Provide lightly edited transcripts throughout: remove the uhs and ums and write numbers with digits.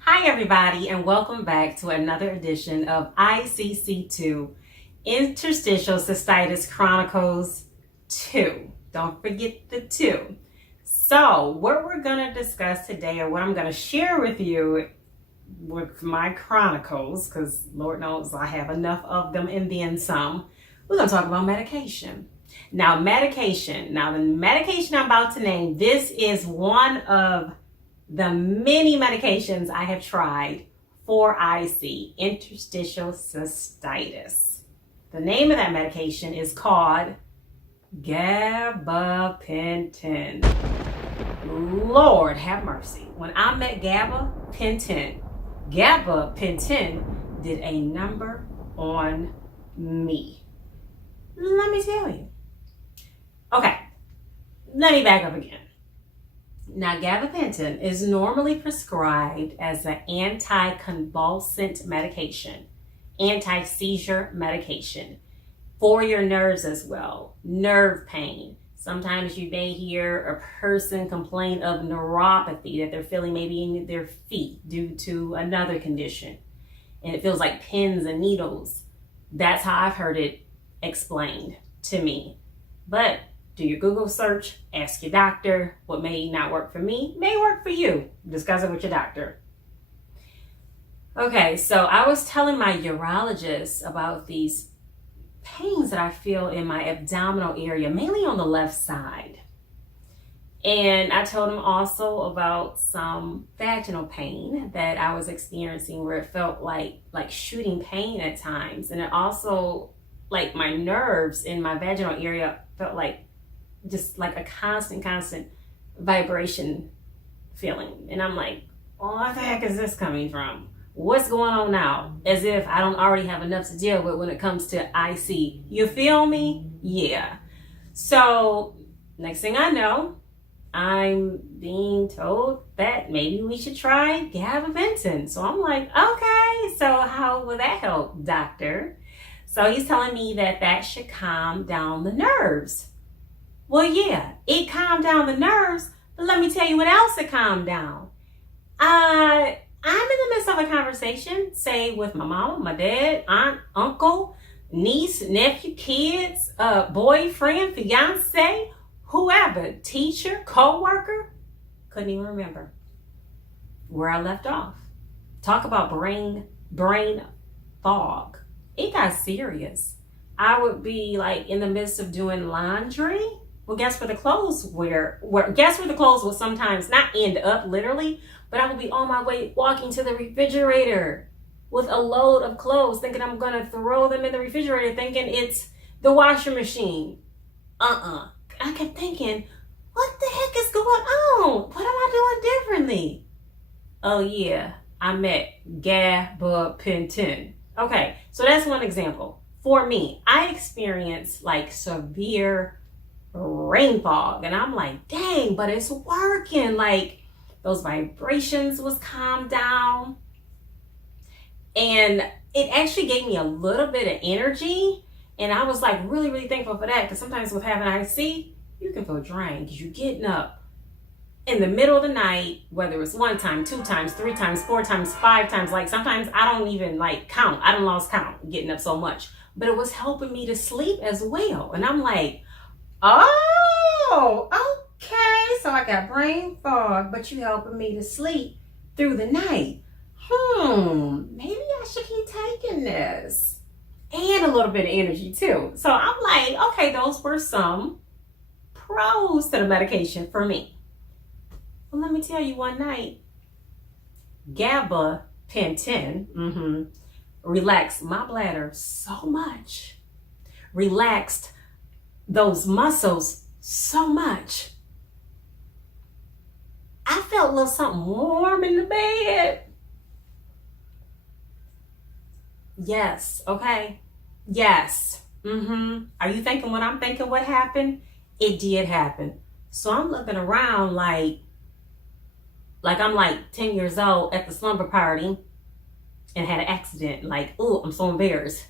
Hi, everybody, and welcome back to another edition of ICC2 Interstitial Cystitis Chronicles 2. Don't forget the 2. So, what we're going to discuss today, or what I'm going to share with you with my chronicles, because Lord knows I have enough of them and then some, we're going to talk about medication. Now, the medication I'm about to name, this is one of the many medications I have tried for IC, interstitial cystitis. The name of that medication is called Gabapentin. Lord have mercy. When I met Gabapentin did a number on me. Let me tell you. Okay, let me back up again. Now, gabapentin is normally prescribed as an anticonvulsant medication, anti-seizure medication for your nerves as well, nerve pain. Sometimes you may hear a person complain of neuropathy, that they're feeling maybe in their feet due to another condition, and it feels like pins and needles. That's how I've heard it explained to me. But do your Google search, ask your doctor. What may not work for me may work for you. Discuss it with your doctor. Okay, so I was telling my urologist about these pains that I feel in my abdominal area, mainly on the left side. And I told him also about some vaginal pain that I was experiencing, where it felt like shooting pain at times. And it also, like, my nerves in my vaginal area felt like just like a constant vibration feeling. And I'm like, oh, what the heck is this coming from? What's going on now? As if I don't already have enough to deal with when it comes to IC. You feel me? Yeah. So next thing I know, I'm being told that maybe we should try gabapentin. So I'm like, okay, so how will that help, doctor? So he's telling me that should calm down the nerves. Well, yeah, it calmed down the nerves, but let me tell you what else it calmed down. I'm in the midst of a conversation, say with my mama, my dad, aunt, uncle, niece, nephew, kids, boyfriend, fiance, whoever, teacher, co-worker. Couldn't even remember where I left off. Talk about brain fog. It got serious. I would be like in the midst of doing laundry. Well, guess where the clothes would sometimes not end up literally, but I would be on my way walking to the refrigerator with a load of clothes, thinking I'm gonna throw them in the refrigerator, thinking it's the washing machine. I kept thinking, what the heck is going on? What am I doing differently? Oh yeah, I met gabapentin. Okay, so that's one example. For me, I experienced like severe brain fog, and I'm like, dang, but it's working. Like, those vibrations was calmed down, and it actually gave me a little bit of energy, and I was like really thankful for that, because sometimes with having IC, you can feel drained because you're getting up in the middle of the night, whether it's 1 time, 2 times, 3 times, 4 times, 5 times. Like, sometimes I don't even like count. I done lost count getting up so much, but it was helping me to sleep as well. And I'm like, oh, okay. So I got brain fog, but you helping me to sleep through the night. Maybe I should keep taking this. And a little bit of energy too. So I'm like, okay, those were some pros to the medication for me. Well, let me tell you, one night, gabapentin relaxed my bladder so much, relaxed those muscles so much. I felt a little something warm in the bed. Yes, okay. Yes. Are you thinking what I'm thinking what happened? It did happen. So I'm looking around like I'm like 10 years old at the slumber party and had an accident. Like, oh, I'm so embarrassed.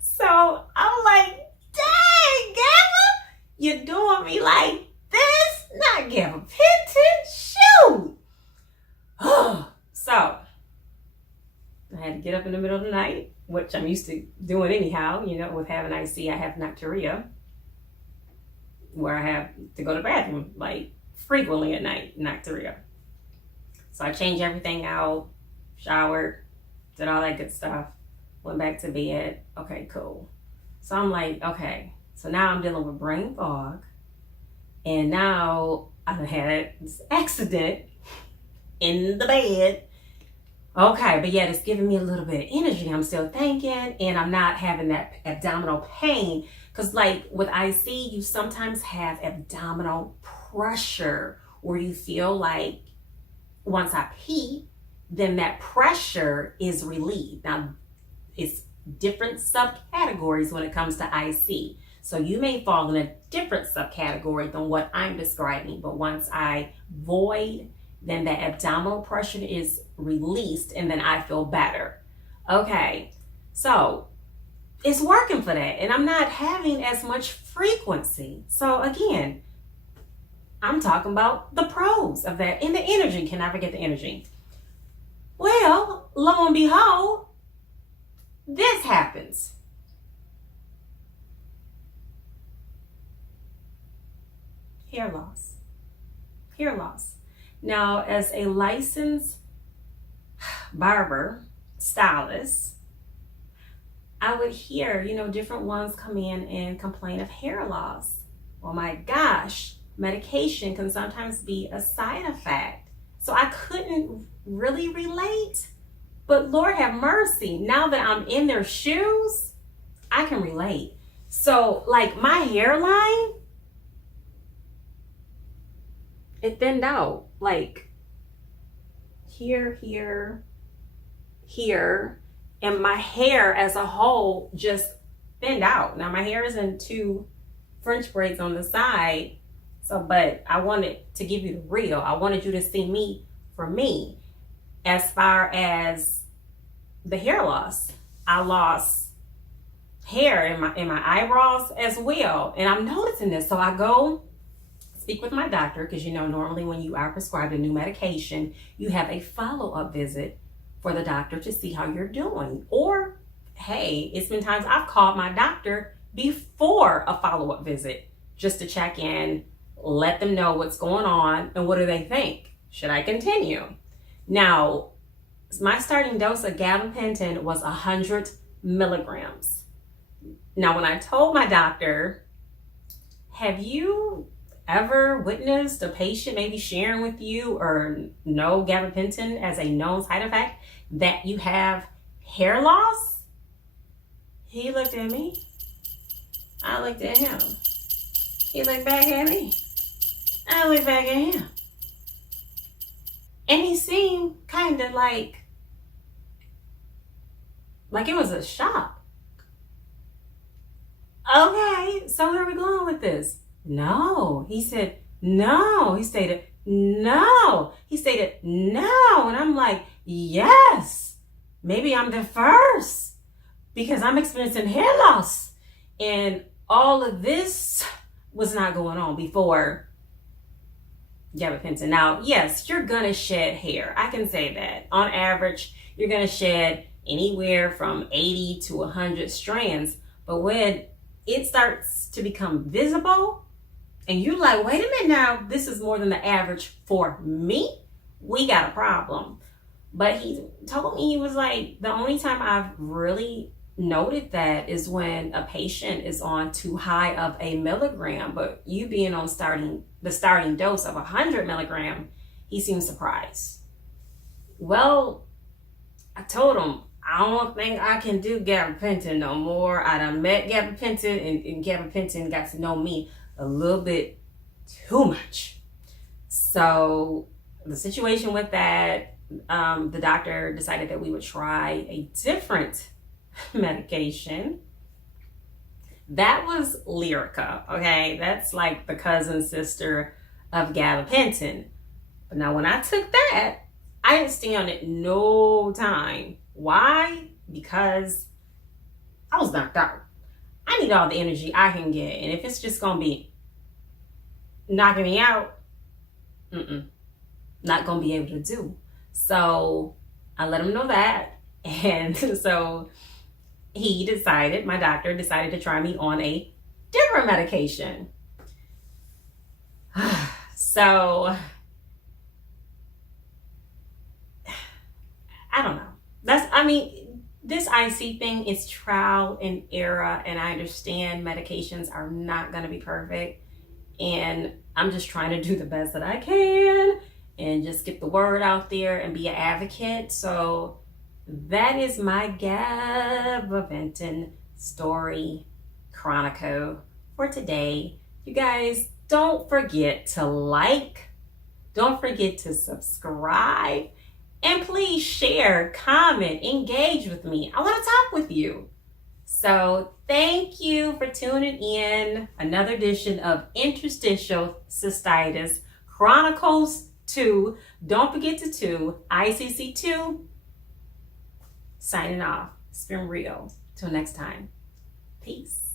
So I'm like, dang, Gabba, you're doing me like this? Not gabapentin, shoot. had to get up in the middle of the night, which I'm used to doing anyhow. With having IC, I have nocturia, where I have to go to the bathroom like frequently at night, nocturia. So I changed everything out, showered, did all that good stuff, went back to bed. Okay, cool. So I'm like, okay, so now I'm dealing with brain fog, and now I had this accident in the bed. Okay, but yet it's giving me a little bit of energy. I'm still thinking, and I'm not having that abdominal pain. Because like with IC, you sometimes have abdominal pressure where you feel like once I pee, then that pressure is relieved. Now, it's different subcategories when it comes to IC. So you may fall in a different subcategory than what I'm describing. But once I void, then that abdominal pressure is released, and then I feel better. Okay, so it's working for that, and I'm not having as much frequency. So again, I'm talking about the pros of that, and the energy. Can I forget the energy? Well, lo and behold, this happens. Hair loss. Hair loss. Now, as a licensed barber, stylist, I would hear, different ones come in and complain of hair loss. Oh my gosh, medication can sometimes be a side effect. So I couldn't really relate, but Lord have mercy. Now that I'm in their shoes, I can relate. So like my hairline, it thinned out, like here, and my hair as a whole just thinned out. Now my hair is in 2 French braids on the side, but I wanted to give you the real. I wanted you to see me for me. As far as the hair loss, I lost hair in my eyebrows as well, and I'm noticing this. So I go speak with my doctor, because normally when you are prescribed a new medication, you have a follow-up visit for the doctor to see how you're doing. Or hey, it's been times I've called my doctor before a follow-up visit just to check in, let them know what's going on and what do they think. Should I continue? Now, my starting dose of Gabapentin was 100 milligrams. Now, when I told my doctor, have you ever witnessed a patient maybe sharing with you or know Gabapentin as a known side effect that you have hair loss? He looked at me. I looked at him. He looked back at me. I looked back at him. And he seemed kind of like it was a shock. Okay, so where are we going with this? No, he said, no. He stated, no. He stated, no. And I'm like, yes, maybe I'm the first, because I'm experiencing hair loss. And all of this was not going on before Gabapentin. Now, yes, you're going to shed hair. I can say that. On average, you're going to shed anywhere from 80 to 100 strands. But when it starts to become visible, and you're like, wait a minute now, this is more than the average for me, we got a problem. But he told me, he was like, the only time I've really noted that is when a patient is on too high of a milligram, but you being on the starting dose of 100 milligram, he seemed surprised. Well, I told him, I don't think I can do Gabapentin no more. I done met Gabapentin, and Gabapentin got to know me a little bit too much. So the situation with that, the doctor decided that we would try a different medication. That was Lyrica, okay? That's like the cousin sister of Gabapentin. But now when I took that, I didn't stay on it no time. Why? Because I was knocked out. I need all the energy I can get. And if it's just going to be knocking me out, not going to be able to do. So I let him know that. And so my doctor decided to try me on a different medication. So I don't know. This IC thing is trial and error, and I understand medications are not going to be perfect. And I'm just trying to do the best that I can and just get the word out there and be an advocate. So that is my Gabapentin story chronicle for today. You guys, don't forget to like, don't forget to subscribe, and please share, comment, engage with me. I want to talk with you. So thank you for tuning in. Another edition of Interstitial Cystitis Chronicles 2. Don't forget to 2. ICC 2. Signing off. It's been real. Till next time. Peace.